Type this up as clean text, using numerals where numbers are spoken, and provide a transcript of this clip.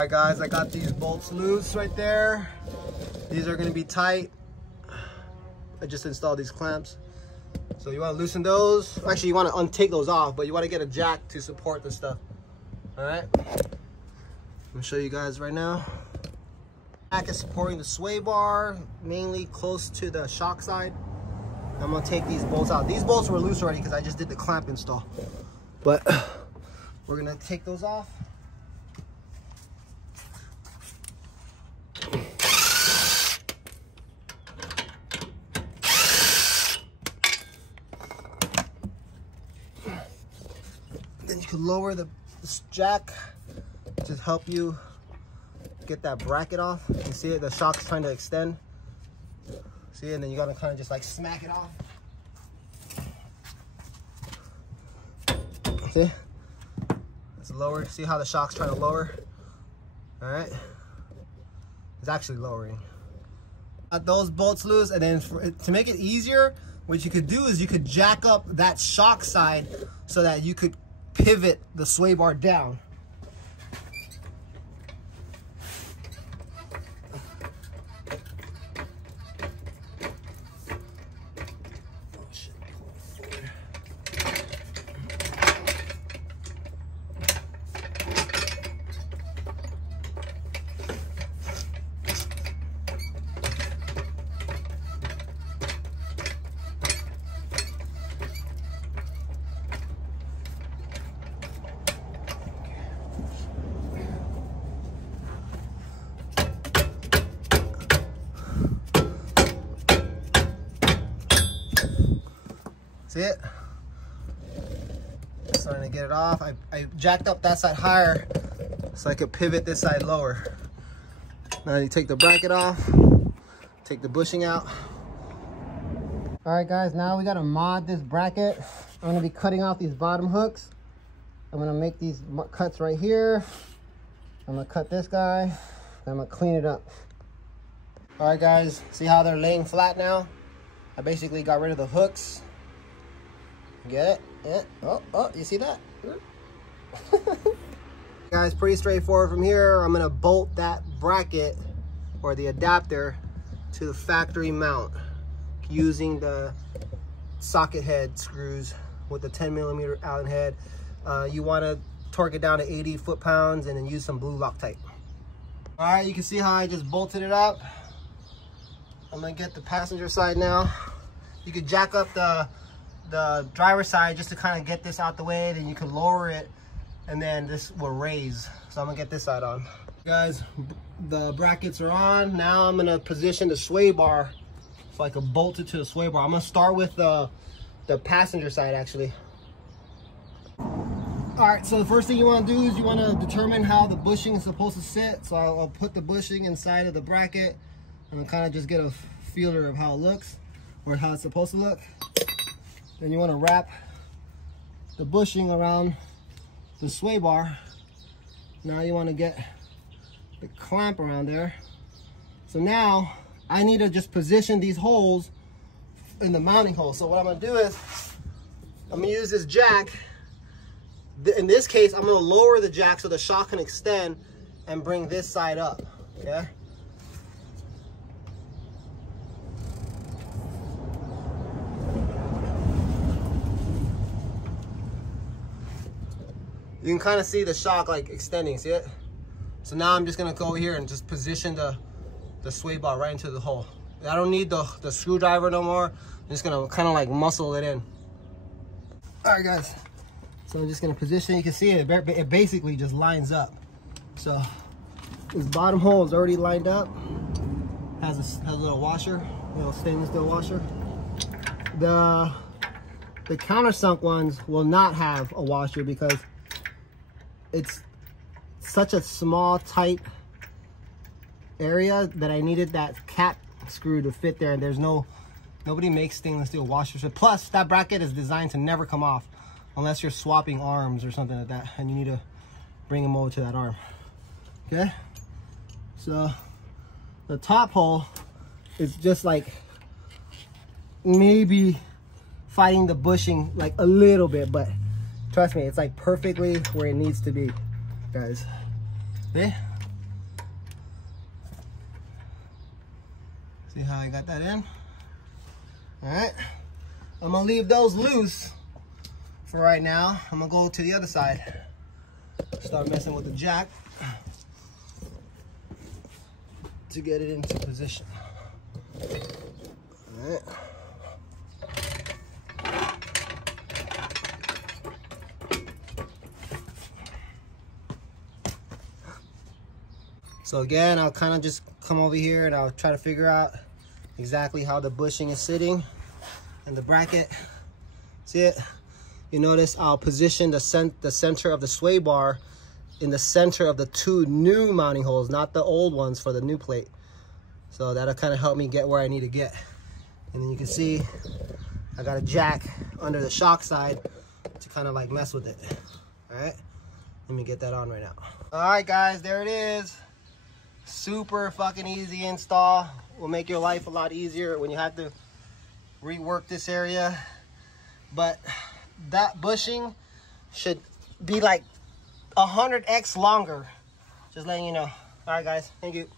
Alright guys, I got these bolts loose right there. These are gonna be tight. I just installed these clamps. So you wanna loosen those. Actually, you wanna untake those off, but you wanna get a jack to support the stuff. Alright, I'm gonna show you guys right now. Jack is supporting the sway bar, mainly close to the shock side. I'm gonna take these bolts out. These bolts were loose already because I just did the clamp install. But we're gonna take those off. Then you can lower this jack to help you get that bracket off. You see it? The shock's trying to extend. See it? And then you gotta kind of just like smack it off. See? It's lowered. See how the shock's trying to lower? All right. It's actually lowering. Got those bolts loose, and then to make it easier, what you could do is you could jack up that shock side so that you could pivot the sway bar down. See it? Starting to get it off. I jacked up that side higher so I could pivot this side lower. Now you take the bracket off, take the bushing out. All right guys, now we gotta mod this bracket. I'm gonna be cutting off these bottom hooks. I'm gonna make these cuts right here. I'm gonna cut this guy. I'm gonna clean it up. All right guys, see how they're laying flat now? I basically got rid of the hooks. Get it? Yeah. Oh, you see that? Guys, pretty straightforward from here. I'm gonna bolt that bracket or the adapter to the factory mount using the socket head screws with the 10mm Allen head. You wanna torque it down to 80 foot-pounds and then use some blue Loctite. All right, you can see how I just bolted it up. I'm gonna get the passenger side now. You could jack up the driver's side just to kind of get this out the way, then you can lower it and then this will raise. So I'm gonna get this side on. Guys, the brackets are on. Now I'm gonna position the sway bar so I can bolt it to the sway bar. I'm gonna start with the passenger side actually. All right, so the first thing you wanna do is you wanna determine how the bushing is supposed to sit. So I'll put the bushing inside of the bracket and kind of just get a feeler of how it looks or how it's supposed to look. Then you want to wrap the bushing around the sway bar. Now you want to get the clamp around there. So now I need to just position these holes in the mounting hole. So what I'm going to do is I'm going to use this jack. In this case, I'm going to lower the jack so the shock can extend and bring this side up. Okay. You can kind of see the shock like extending, see it? So now I'm just gonna go here and just position the sway bar right into the hole. I don't need the screwdriver no more. I'm just gonna kind of like muscle it in. All right guys, so I'm just gonna position. You can see it basically just lines up. So this bottom hole is already lined up. Has a little washer, a little stainless steel washer. The countersunk ones will not have a washer because it's such a small, tight area that I needed that cap screw to fit there, and nobody makes stainless steel washers. Plus, that bracket is designed to never come off unless you're swapping arms or something like that, and you need to bring them over to that arm. Okay? So, the top hole is just like maybe fighting the bushing like a little bit, but trust me, it's like perfectly where it needs to be, guys. Okay? See how I got that in? All right. I'm gonna leave those loose for right now. I'm gonna go to the other side. Start messing with the jack to get it into position. All right. So again, I'll kind of just come over here and I'll try to figure out exactly how the bushing is sitting in the bracket. See it? You notice I'll position the center of the sway bar in the center of the two new mounting holes, not the old ones for the new plate. So that'll kind of help me get where I need to get. And then you can see I got a jack under the shock side to kind of like mess with it. All right, let me get that on right now. All right, guys, there it is. Super fucking easy install. Will make your life a lot easier when you have to rework this area. But that bushing should be like 100x longer. Just letting you know. All right, guys, thank you.